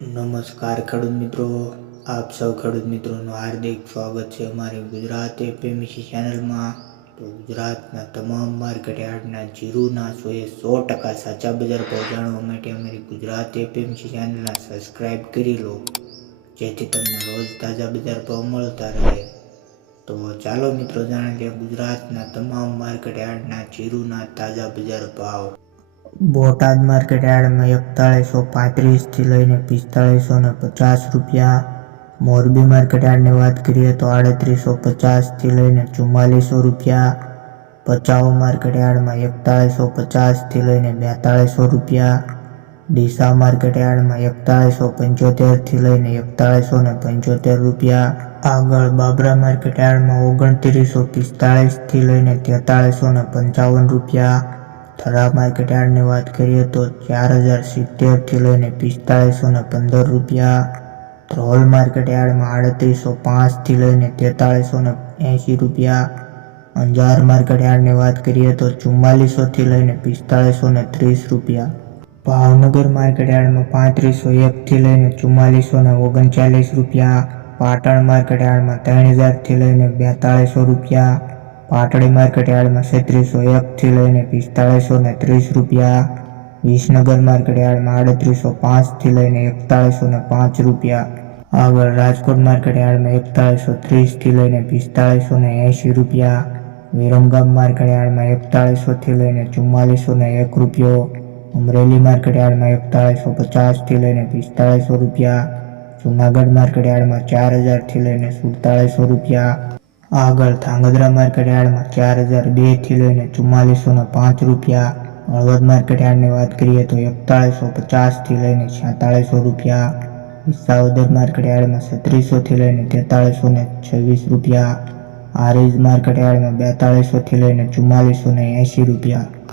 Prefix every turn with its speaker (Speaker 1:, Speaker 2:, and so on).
Speaker 1: નમસ્કાર ખેડૂત મિત્રો, આપ સૌ ખેડૂત મિત્રોનું હાર્દિક સ્વાગત છે અમારી ગુજરાત એપીએમસી ચેનલમાં. તો ગુજરાતના તમામ માર્કેટ યાર્ડના જીરુના સોએ સો ટકા સાચા બજાર જાણવા માટે અમારી ગુજરાત એપીએમસી ચેનલના સબસ્ક્રાઈબ કરી લો, જેથી તમને રોજ તાજા બજાર ભાવ મળતા રહે. તો ચાલો મિત્રો, જાણીએ ગુજરાતના તમામ માર્કેટ યાર્ડના જીરુના તાજા બજાર ભાવ. બોટાદ માર્કેટ યાર્ડમાં એકતાળીસો પાંત્રીસથી લઈને પિસ્તાળીસો ને પચાસ રૂપિયા. મોરબી માર્કેટ યાર્ડની વાત કરીએ તો આડત્રીસો પચાસથી લઈને ચુમ્માલીસો રૂપિયા. ભચાઉ માર્કેટ યાર્ડમાં એકતાળીસો પચાસથી લઈને બેતાળીસો રૂપિયા. ડીસા માર્કેટ યાર્ડમાં એકતાળીસો પંચોતેરથી લઈને એકતાળીસો ને પંચોતેર રૂપિયા. આગળ બાબરા માર્કેટ યાર્ડમાં ઓગણત્રીસો પિસ્તાળીસથી લઈને તેતાળીસો ને પંચાવન રૂપિયા. થરા માર્કેટ વાત કરીએ તો ચાર હજાર સિત્તેરથી લઈને પિસ્તાળીસો ને પંદર રૂપિયા. ધ્રોલ માર્કેટ આડત્રીસો પાંચથી લઈને તેતાળીસો ને એંશી રૂપિયા. અંજાર માર્કેટ યાર્ડની વાત કરીએ તો ચુમ્માલીસોથી લઈને પિસ્તાળીસો ને ત્રીસ રૂપિયા. ભાવનગર માર્કેટ યાર્ડમાં પાંત્રીસો એકથી લઈને ચુમ્માલીસો ને ઓગણચાલીસ રૂપિયા. પાટણ માર્કેટ ત્રણ હજારથી લઈને બેતાળીસો રૂપિયા. પાટડી માર્કેટ યાર્ડમાં છત્રીસો એકથી લઈને પિસ્તાળીસો ને ત્રીસ રૂપિયા. વિસનગર માર્કેટ યાર્ડમાં આડત્રીસો પાંચથી લઈને એકતાળીસો ને પાંચ રૂપિયા. આગળ રાજકોટ માર્કેટ યાર્ડમાં એકતાળીસો ત્રીસથી લઈને પિસ્તાળીસો ને એંશી રૂપિયા. વિરમગામ માર્કેટ યાર્ડમાં એકતાળીસોથી લઈને ચુમ્માલીસો ને એક રૂપિયો. અમરેલી માર્કેટ યાર્ડમાં એકતાળીસો પચાસથી લઈને પિસ્તાળીસો રૂપિયા. જુનાગઢ માર્કેટ યાર્ડમાં ચાર હજારથી લઈને સુડતાળીસો રૂપિયા. આગળ ધાંગધ્રા માર્કેટ યાર્ડમાં ચાર હજાર બેથી લઈને ચુમ્માલીસોને પાંચ રૂપિયા. હળવદ માર્કેટ યાર્ડની વાત કરીએ તો એકતાળીસો પચાસથી લઈને છેતાળીસો રૂપિયા. વિસાવદર માર્કેટ યાર્ડમાં છત્રીસોથી લઈને તેતાળીસો ને છવ્વીસ રૂપિયા. આરીજ માર્કેટ યાર્ડમાં બેતાળીસોથી લઈને ચુમ્માલીસો ને એંશી રૂપિયા.